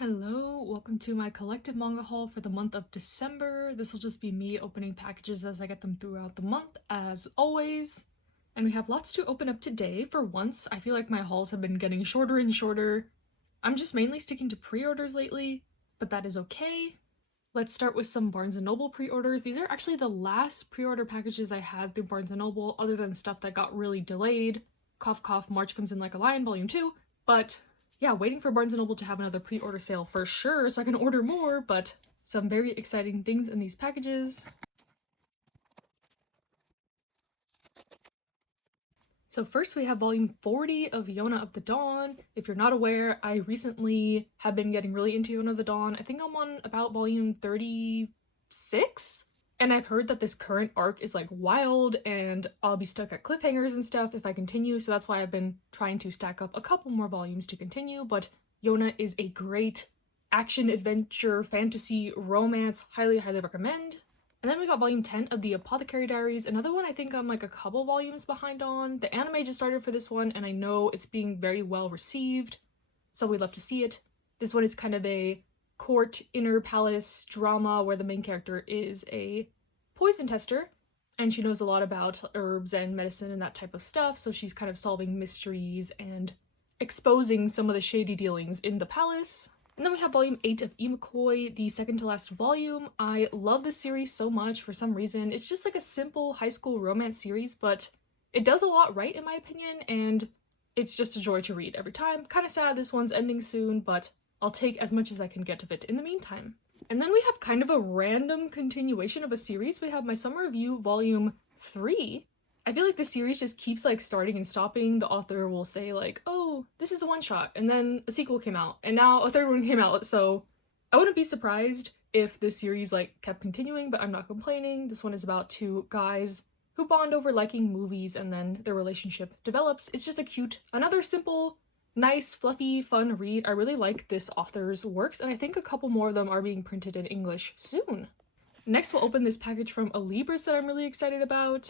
Hello, welcome to my collective manga haul for the month of December. This will just be me opening packages as I get them throughout the month, as always. And we have lots to open up today. For once, I feel like my hauls have been getting shorter and shorter. I'm just mainly sticking to pre-orders lately, but that is okay. Let's start with some Barnes & Noble pre-orders. These are actually the last pre-order packages I had through Barnes & Noble, other than stuff that got really delayed. Cough cough, March Comes in Like a Lion Volume 2, but yeah, waiting for Barnes & Noble to have another pre-order sale for sure so I can order more, but some very exciting things in these packages. So first we have volume 40 of Yona of the Dawn. If you're not aware, I recently have been getting really into Yona of the Dawn. I think I'm on about volume 36? And I've heard that this current arc is like wild and I'll be stuck at cliffhangers and stuff if I continue, so that's why I've been trying to stack up a couple more volumes to continue, but Yona is a great action, adventure, fantasy, romance, highly recommend. And then we got volume 10 of the Apothecary Diaries, another one I think I'm like a couple volumes behind on. The anime just started for this one and I know it's being very well received, so we'd love to see it. This one is kind of a court inner palace drama where the main character is a poison tester and she knows a lot about herbs and medicine and that type of stuff, so she's kind of solving mysteries and exposing some of the shady dealings in the palace. And then we have volume 8 of Imikoi, the second to last volume. I love this series so much for some reason. It's just like a simple high school romance series, but it does a lot right in my opinion, and it's just a joy to read every time. Kind of sad this one's ending soon, but I'll take as much as I can get of it in the meantime. And then we have kind of a random continuation of a series. We have My Summer Review volume 3. I feel like the series just keeps like starting and stopping. The author will say like, oh, this is a one-shot, and then a sequel came out, and now a third one came out, so I wouldn't be surprised if this series like kept continuing, but I'm not complaining. This one is about two guys who bond over liking movies and then their relationship develops. It's just a cute, another simple, nice, fluffy, fun read. I really like this author's works, and I think a couple more of them are being printed in English soon. Next, we'll open this package from Alibris that I'm really excited about.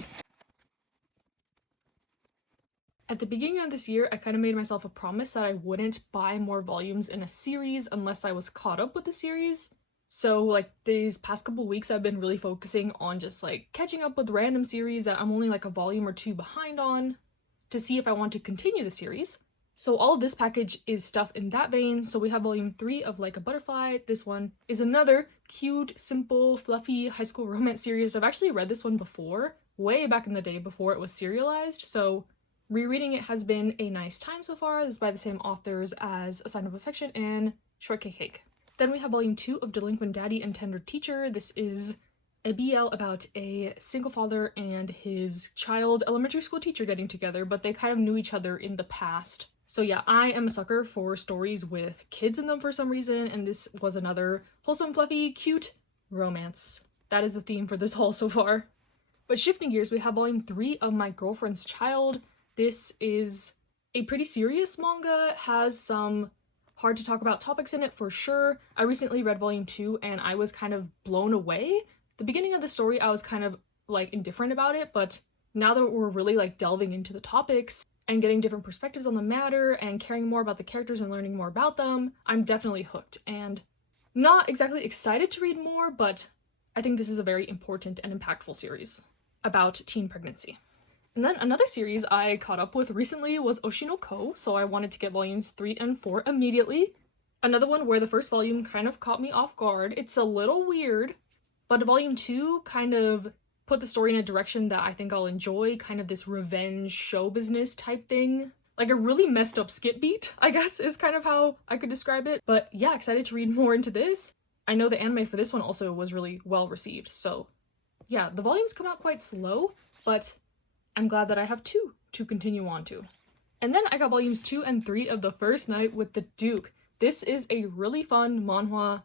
At the beginning of this year, I kind of made myself a promise that I wouldn't buy more volumes in a series unless I was caught up with the series. So like these past couple weeks I've been really focusing on just like catching up with random series that I'm only like a volume or two behind on to see if I want to continue the series. So all of this package is stuff in that vein. So we have volume 3 of Like a Butterfly. This one is another cute, simple, fluffy high school romance series. I've actually read this one before, way back in the day before it was serialized, so rereading it has been a nice time so far. This is by the same authors as A Sign of Affection and Shortcake Cake. Then we have volume 2 of Delinquent Daddy and Tender Teacher. This is a BL about a single father and his child elementary school teacher getting together, but they kind of knew each other in the past. So yeah, I am a sucker for stories with kids in them for some reason, and this was another wholesome, fluffy, cute romance. That is the theme for this haul so far. But shifting gears, we have volume 3 of My Girlfriend's Child. This is a pretty serious manga, has some hard to talk about topics in it for sure. I recently read volume 2 and I was kind of blown away. The beginning of the story I was kind of like indifferent about it, but now that we're really like delving into the topics and getting different perspectives on the matter and caring more about the characters and learning more about them, I'm definitely hooked and not exactly excited to read more, but I think this is a very important and impactful series about teen pregnancy. And then another series I caught up with recently was Oshinoko, so I wanted to get volumes 3 and 4 immediately. Another one where the first volume kind of caught me off guard. It's a little weird, but volume 2 kind of put the story in a direction that I think I'll enjoy, kind of this revenge show business type thing. Like a really messed up skip beat, I guess is kind of how I could describe it. But yeah, excited to read more into this. I know the anime for this one also was really well received, so yeah, the volumes come out quite slow, but I'm glad that I have 2 to continue on to. And then I got volumes 2 and 3 of The First Night with the Duke. This is a really fun manhwa.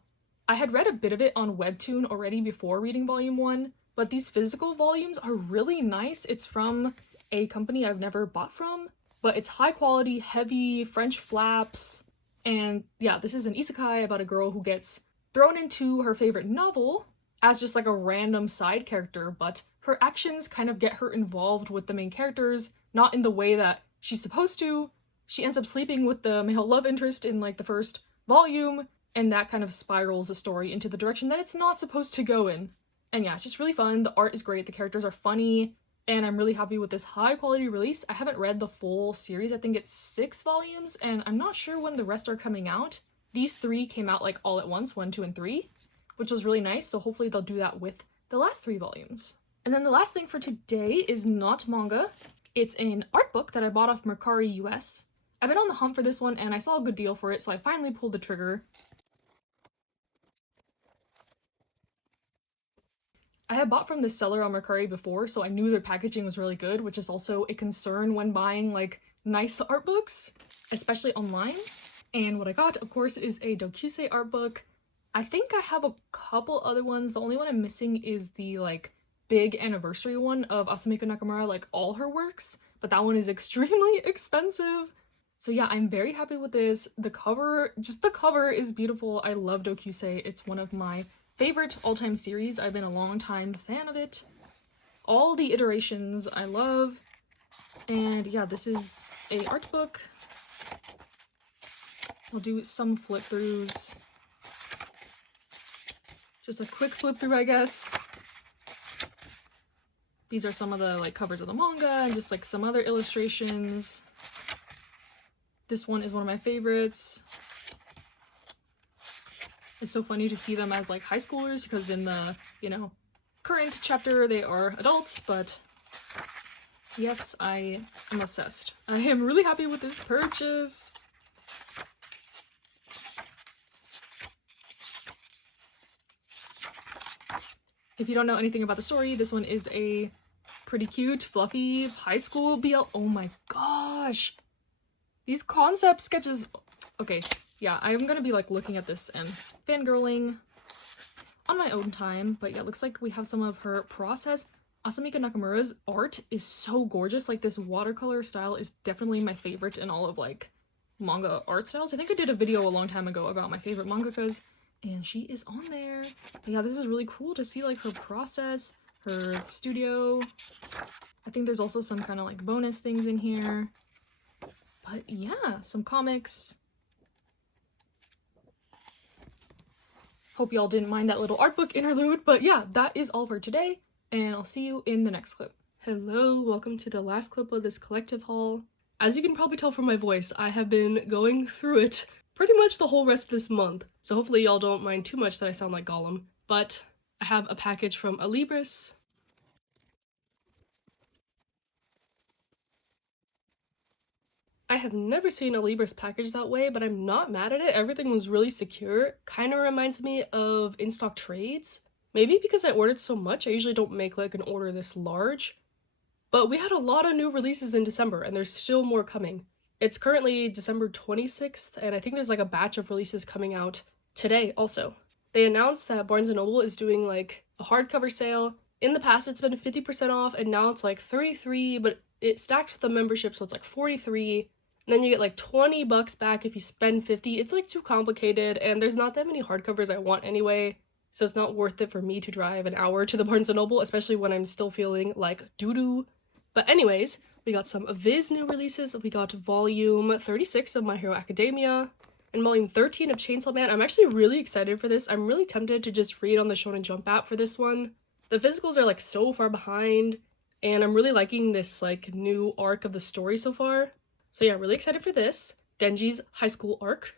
I had read a bit of it on Webtoon already before reading volume 1, but these physical volumes are really nice. It's from a company I've never bought from, but it's high quality, heavy, French flaps. And yeah, this is an isekai about a girl who gets thrown into her favorite novel as just like a random side character, but her actions kind of get her involved with the main characters, not in the way that she's supposed to. She ends up sleeping with the male love interest in like the first volume, and that kind of spirals the story into the direction that it's not supposed to go in. And yeah, it's just really fun. The art is great, the characters are funny, and I'm really happy with this high quality release. I haven't read the full series. I think it's 6 volumes, and I'm not sure when the rest are coming out. These 3 came out like all at once, 1, 2, and 3, which was really nice, so hopefully they'll do that with the last 3 volumes. And then the last thing for today is not manga. It's an art book that I bought off Mercari US. I've been on the hunt for this one and I saw a good deal for it, so I finally pulled the trigger. I had bought from this seller on Mercari before, so I knew their packaging was really good, which is also a concern when buying like nice art books, especially online. And what I got, of course, is a dokusei art book. I think I have a couple other ones. The only one I'm missing is the like big anniversary one of Asumiko Nakamura, like all her works, but that one is extremely expensive. So yeah, I'm very happy with this. The cover, just the cover is beautiful. I love dokusei. It's one of my favorite all-time series. I've been a long time fan of it. All the iterations I love. And yeah, this is a art book. I'll do some flip throughs. Just a quick flip through, I guess. These are some of the like covers of the manga and just like some other illustrations. This one is one of my favorites. It's so funny to see them as like high schoolers because in the, you know, current chapter they are adults, but yes, I am obsessed. I am really happy with this purchase. If you don't know anything about the story, this one is a pretty cute, fluffy high school BL. Oh my gosh! These concept sketches. Okay, yeah, I'm gonna be like looking at this and fangirling on my own time, but yeah, it looks like we have some of her process. Asumiko Nakamura's art is so gorgeous. Like this watercolor style is definitely my favorite in all of like manga art styles. I think I did a video a long time ago about my favorite mangakas, and she is on there. But yeah, this is really cool to see like her process, her studio. I think there's also some kind of like bonus things in here. But yeah, some comics. Hope y'all didn't mind that little art book interlude, but yeah, that is all for today, and I'll see you in the next clip. Hello, welcome to the last clip of this collective haul. As you can probably tell from my voice, I have been going through it pretty much the whole rest of this month, so hopefully y'all don't mind too much that I sound like Gollum. But I have a package from Alibris. I have never seen a Libris package that way, but I'm not mad at it. Everything was really secure. Kind of reminds me of in-stock trades. Maybe because I ordered so much, I usually don't make like an order this large. But we had a lot of new releases in December, and there's still more coming. It's currently December 26th, and I think there's like a batch of releases coming out today also. They announced that Barnes & Noble is doing like a hardcover sale. In the past, it's been 50% off, and now it's like 33, but it stacked with the membership, so it's like 43. And then you get like 20 bucks back if you spend 50. It's like too complicated, and there's not that many hardcovers I want anyway, so it's not worth it for me to drive an hour to the Barnes & Noble, especially when I'm still feeling like doo-doo. But anyways, we got some Viz new releases. We got volume 36 of My Hero Academia and volume 13 of Chainsaw Man. I'm actually really excited for this. I'm really tempted to just read on the Shonen Jump app for this one. The physicals are like so far behind, and I'm really liking this like new arc of the story so far. So yeah, really excited for this. Denji's high school arc.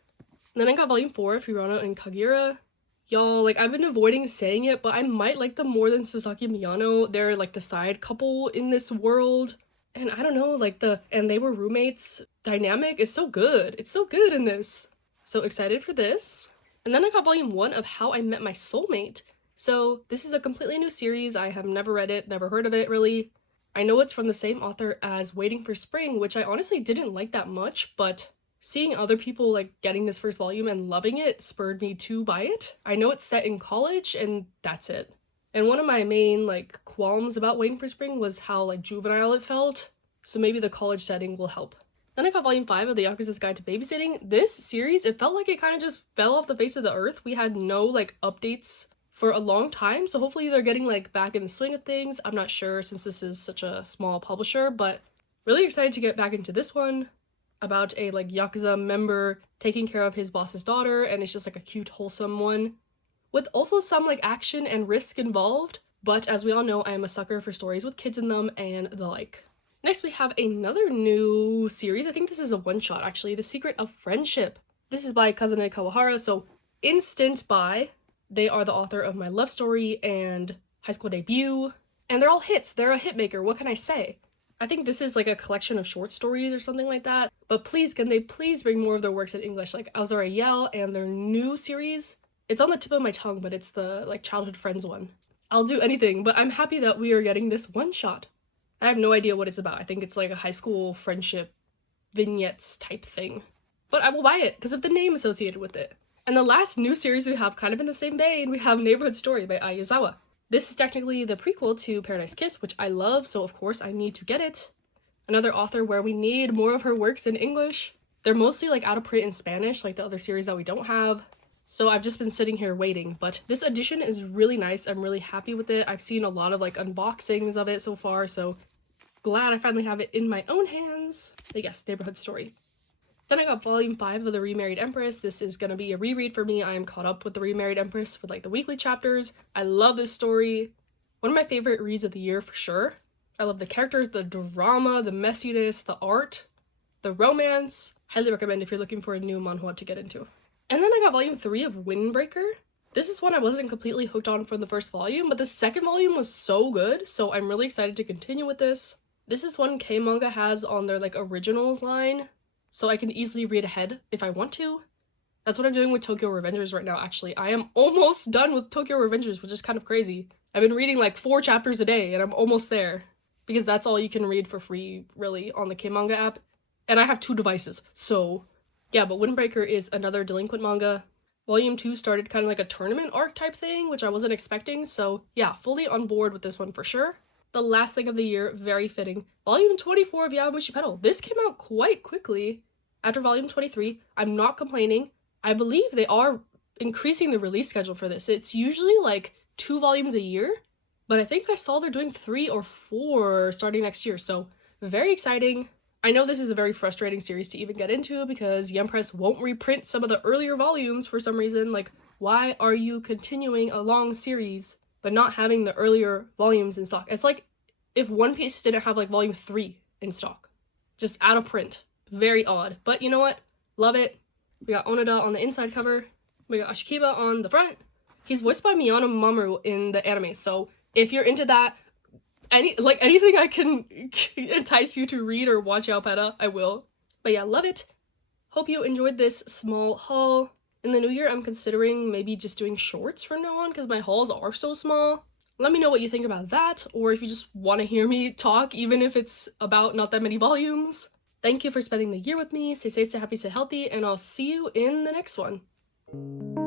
And then I got volume 4 of Hirono and Kagira. Y'all, like, I've been avoiding saying it, but I might like them more than Sasaki Miyano. They're like the side couple in this world. And I don't know, like and they were roommates dynamic is so good. It's so good in this. So excited for this. And then I got volume 1 of How I Met My Soulmate. So this is a completely new series. I have never read it, never heard of it really. I know it's from the same author as Waiting for Spring, which I honestly didn't like that much, but seeing other people like getting this first volume and loving it spurred me to buy it. I know it's set in college, and that's it. And one of my main like qualms about Waiting for Spring was how like juvenile it felt, so maybe the college setting will help. Then I got volume 5 of The Yakuza's Guide to Babysitting. This series, it felt like it kind of just fell off the face of the earth. We had no like updates for a long time, so hopefully they're getting like back in the swing of things. I'm not sure since this is such a small publisher, but really excited to get back into this one. about a like Yakuza member taking care of his boss's daughter, and it's just like a cute, wholesome one with also some like action and risk involved. But as we all know, I am a sucker for stories with kids in them and the like. Next, we have another new series. I think this is a one-shot actually, The Secret of Friendship. This is by Kazune Kawahara, so instant buy. They are the author of My Love Story and High School Debut, and they're all hits. They're a hit maker, what can I say? I think this is like a collection of short stories or something like that, but please, can they please bring more of their works in English, like Azarael and their new series? It's on the tip of my tongue, but it's the like childhood friends one. I'll do anything, but I'm happy that we are getting this one shot. I have no idea what it's about. I think it's like a high school friendship vignettes type thing. But I will buy it because of the name associated with it. And the last new series we have, kind of in the same vein, we have Neighborhood Story by Ayazawa. This is technically the prequel to Paradise Kiss, which I love, so of course I need to get it. Another author where we need more of her works in English. They're mostly like out of print in Spanish, like the other series that we don't have. So I've just been sitting here waiting, but this edition is really nice. I'm really happy with it. I've seen a lot of like unboxings of it so far, so glad I finally have it in my own hands. But yes, Neighborhood Story. Then I got volume 5 of The Remarried Empress. This is gonna be a reread for me. I am caught up with The Remarried Empress with like the weekly chapters. I love this story. One of my favorite reads of the year for sure. I love the characters, the drama, the messiness, the art, the romance. Highly recommend if you're looking for a new manhwa to get into. And then I got volume 3 of Windbreaker. This is one I wasn't completely hooked on from the first volume, but the second volume was so good, so I'm really excited to continue with this. This is one K-manga has on their like originals line, so I can easily read ahead if I want to. That's what I'm doing with Tokyo Revengers right now, actually. I am almost done with Tokyo Revengers, which is kind of crazy. I've been reading like 4 chapters a day, and I'm almost there. Because that's all you can read for free, really, on the K-manga app. And I have 2 devices, so yeah, but Windbreaker is another delinquent manga. Volume 2 started kind of like a tournament arc type thing, which I wasn't expecting, so yeah, fully on board with this one for sure. The last thing of the year, very fitting. Volume 24 of Yawamushi Pedal. This came out quite quickly after Volume 23. I'm not complaining. I believe they are increasing the release schedule for this. It's usually like 2 volumes a year, but I think I saw they're doing 3 or 4 starting next year, so very exciting. I know this is a very frustrating series to even get into because Yen Press won't reprint some of the earlier volumes for some reason. Like, why are you continuing a long series but not having the earlier volumes in stock? It's like if One Piece didn't have like volume 3 in stock. Just out of print. Very odd. But you know what? Love it. We got Onoda on the inside cover. We got Ashikiba on the front. He's voiced by Miyano Mamoru in the anime, so if you're into that, anything I can entice you to read or watch Alpeta, I will. But yeah, love it. Hope you enjoyed this small haul. In the new year, I'm considering maybe just doing shorts from now on because my hauls are so small. Let me know what you think about that, or if you just want to hear me talk, even if it's about not that many volumes. Thank you for spending the year with me. Stay safe, stay happy, stay healthy, and I'll see you in the next one.